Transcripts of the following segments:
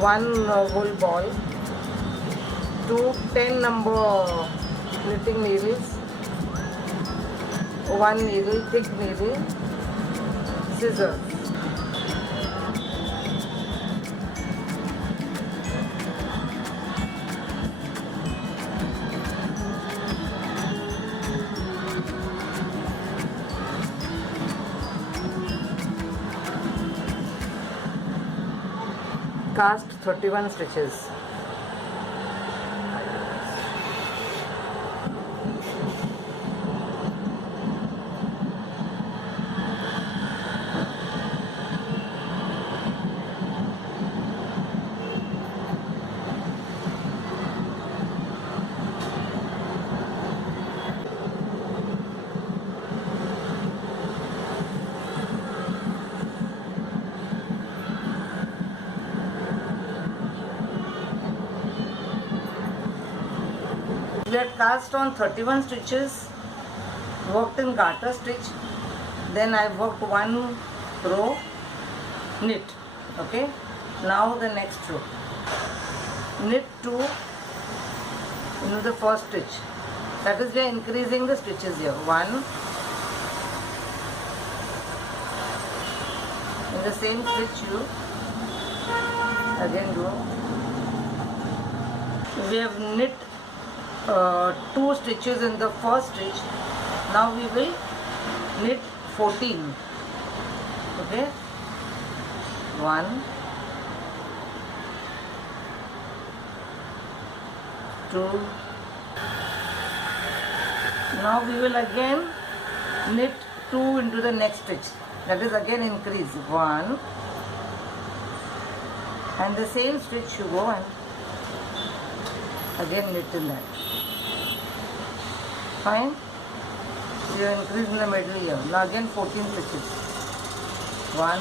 one wool ball, two 10 number knitting needles, one needle, thick needle, scissors. Cast 31 stitches. We had cast on 31 stitches, worked in garter stitch, then I worked one row, knit. Okay, now the next row, knit 2 into the first stitch, that is we are increasing the stitches here. 1 in the same stitch you again go. We have knit 2 stitches in the first stitch. Now we will knit 14. Okay, 1, 2. Now we will again knit 2 into the next stitch, that is again increase 1, and the same stitch you go and again knit in that. Fine. You increase in the middle here. Now again 14 stitches. 1,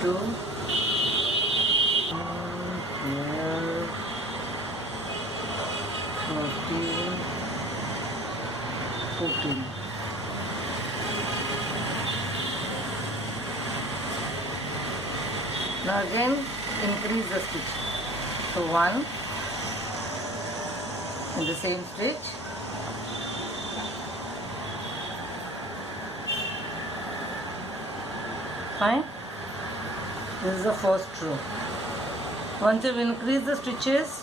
2, 12, 13, 14. Now again increase the stitch. So 1 in the same stitch, fine. This is the first row. Once you've increased the stitches,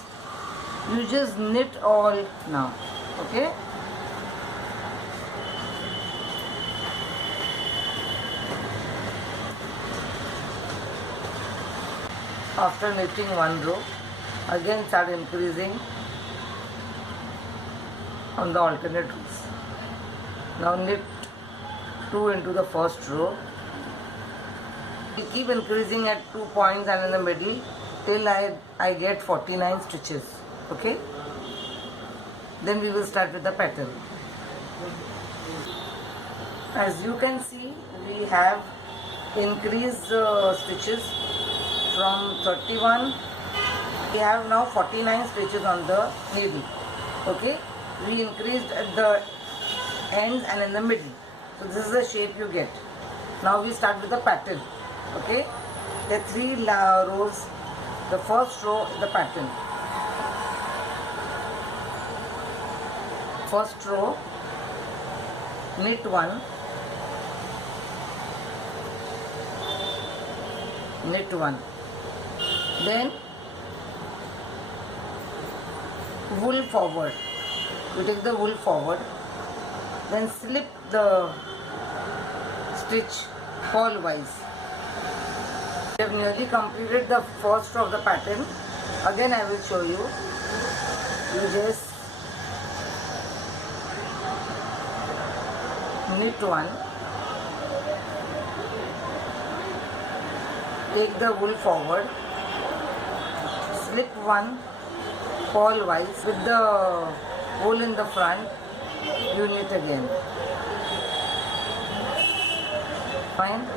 you just knit all now. Okay. After knitting one row, again start increasing on the alternate rows. Now knit 2 into the first row. We keep increasing at 2 points and in the middle till I get 49 stitches. Okay. Then we will start with the pattern. As you can see, we have increased stitches from 31. We have now 49 stitches on the needle. Okay. We increased at the ends and in the middle. So this is the shape you get. Now we start with the pattern. Okay. There are 3 rows. The first row is the pattern. First row, knit 1, knit 1. Then wool forward. You take the wool forward, then slip the stitch purlwise. We have nearly completed the first row of the pattern. Again I will show you. You just knit 1, take the wool forward, slip 1 purlwise with the wool in the front, you knit again. Fine.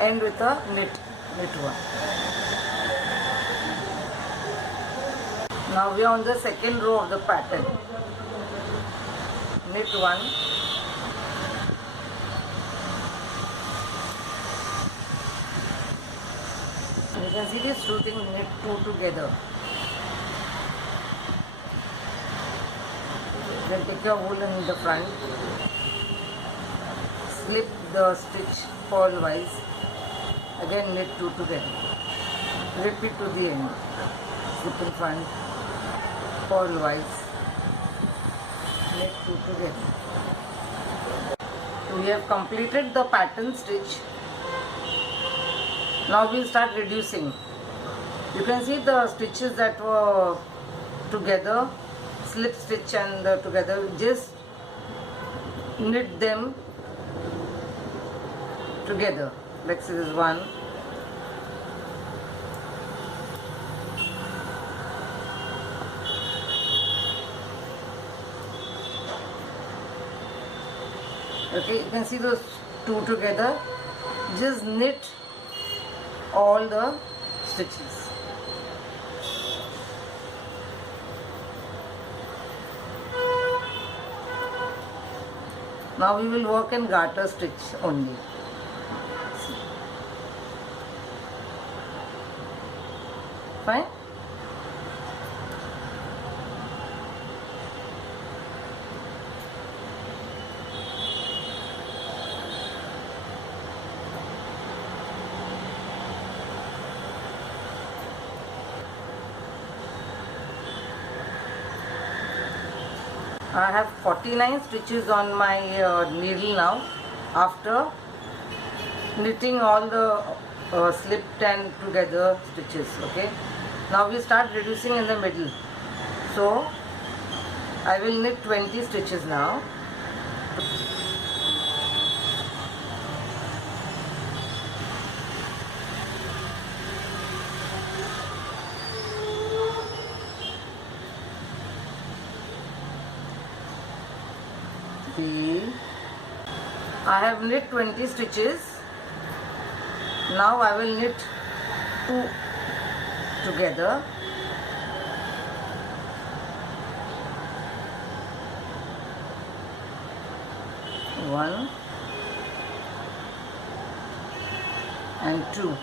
End with a knit 1. Now we are on the second row of the pattern. Knit 1, knit you can see these two things knit two together. Then take your wool in the front, slip the stitch purlwise, again knit two together, repeat to the end, slip in front, purlwise, knit two together. We have completed the pattern stitch. Now we'll start reducing. You can see the stitches that were together, slip stitch and together, just knit them together. Let's see, this one, okay, you can see those two together, just knit all the stitches. Now we will work in garter stitch only. Fine? I have 49 stitches on my needle now after knitting all the slipped and together stitches. Okay, now we start reducing in the middle, so I will knit 20 stitches now. I have knit 20 stitches. Now I will knit 2 together. One and 2.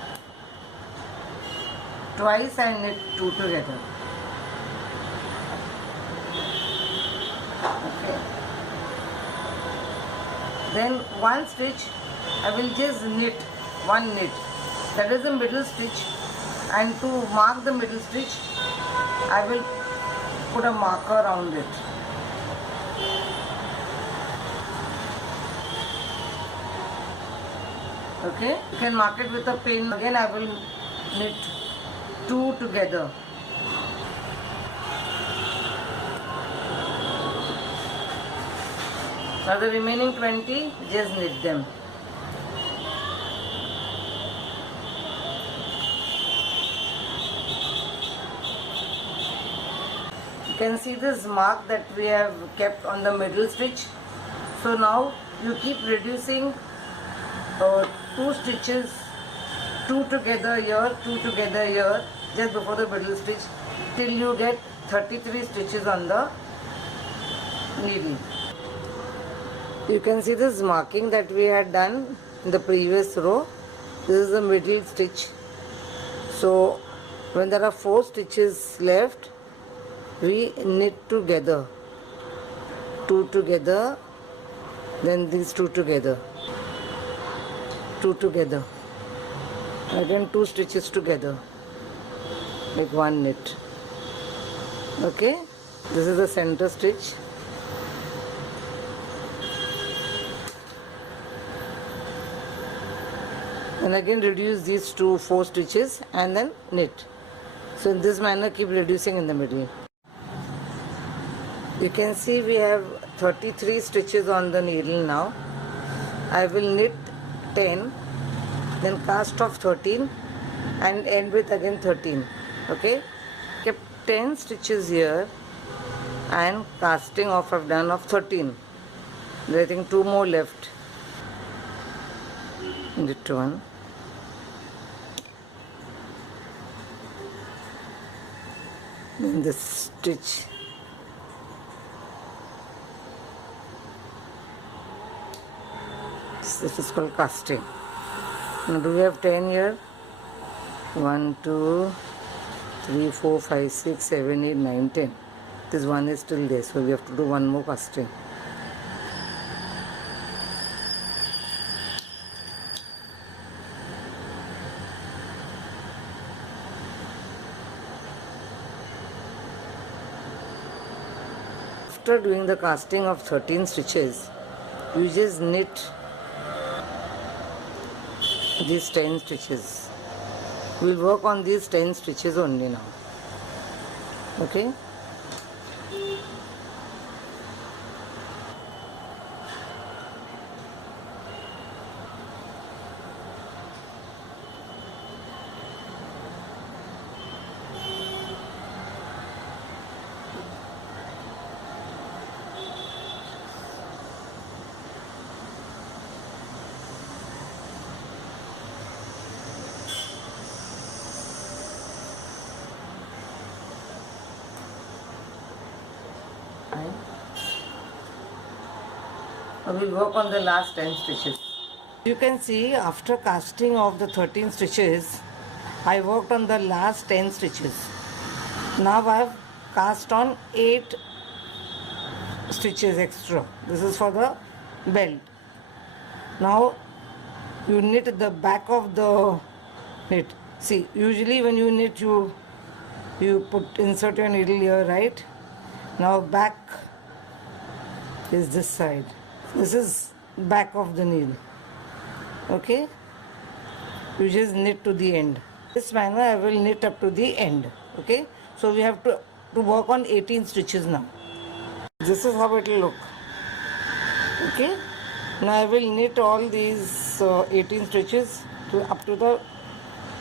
Twice I knit 2 together. Okay. Then one stitch I will just knit, one knit, that is the middle stitch, and to mark the middle stitch I will put a marker around it. Okay, you can mark it with a pin. Again I will knit 2 together. Now the remaining 20, just knit them. You can see this mark that we have kept on the middle stitch. So now you keep reducing 2 stitches, 2 together here, 2 together here, just before the middle stitch, till you get 33 stitches on the needle. You can see this marking that we had done in the previous row. This is the middle stitch. So when there are 4 stitches left, we knit together, 2 together, then these 2 together, 2 together, again 2 stitches together, like one knit. Okay, this is the center stitch. And again reduce these 4 stitches and then knit. So in this manner keep reducing in the middle. You can see we have 33 stitches on the needle now. I will knit 10, then cast off 13 and end with again 13. Okay, kept 10 stitches here and casting off I've done of 13. There I think 2 more left. Knit 1. Then this stitch. This is called casting. Now do we have 10 here? 1, 2, 3, 4, 5, 6, 7, 8, 9, 10. This one is still there, so we have to do one more casting. After doing the casting of 13 stitches, you just knit these 10 stitches. We'll work on these 10 stitches only now. Okay? We'll work on the last 10 stitches. You can see after casting of the 13 stitches, I worked on the last 10 stitches. Now I have cast on 8 stitches extra. This is for the belt. Now you knit the back of the knit. See, usually when you knit, you insert your needle here, right? Now back is this side. This is back of the needle. Okay? You just knit to the end. This manner I will knit up to the end. Okay? So we have to work on 18 stitches now. This is how it will look. Okay? Now I will knit all these 18 stitches up to the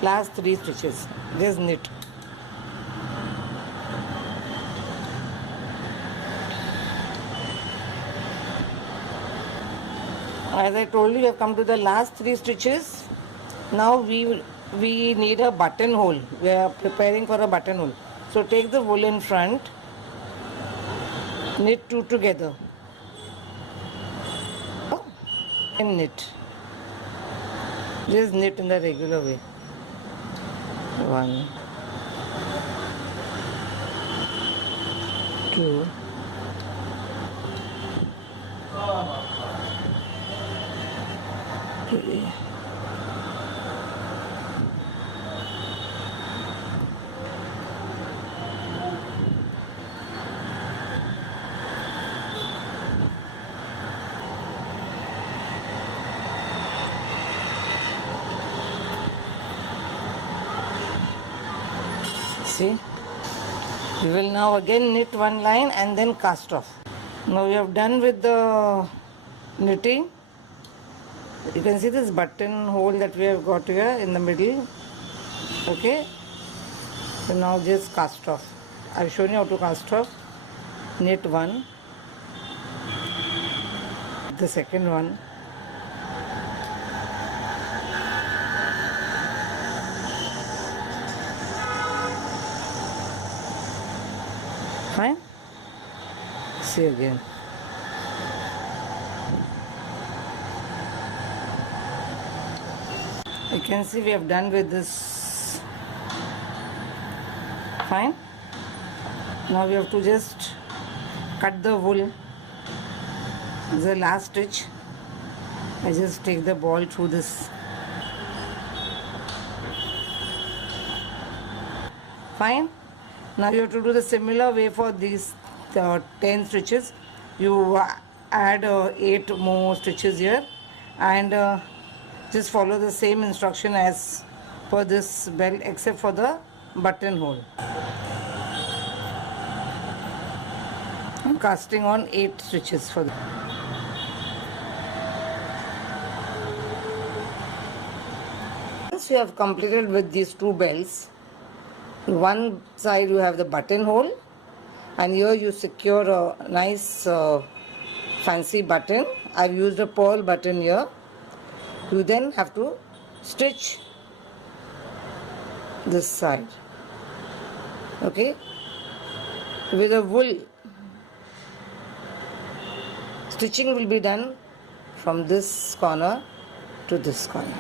last 3 stitches. Just knit. As I told you, we have come to the last 3 stitches. Now we need a buttonhole. We are preparing for a buttonhole. So take the wool in front, knit 2 together, and knit. Just knit in the regular way. 1, 2, 3. See, we will now again knit one line and then cast off. Now we have done with the knitting. You can see this button hole that we have got here in the middle. Okay, so now just cast off. I've shown you how to cast off. Knit one, the second one, fine. See again. You can see we have done with this. Fine. Now we have to just cut the wool. This is the last stitch. I just take the ball through this. Fine. Now you have to do the similar way for these 10 stitches. You add 8 more stitches here and just follow the same instruction as for this belt except for the buttonhole. I'm casting on 8 stitches for that. Once you have completed with these 2 belts, one side you have the buttonhole and here you secure a nice fancy button. I've used a pearl button here. You then have to stitch this side, okay, with a wool. Stitching will be done from this corner to this corner.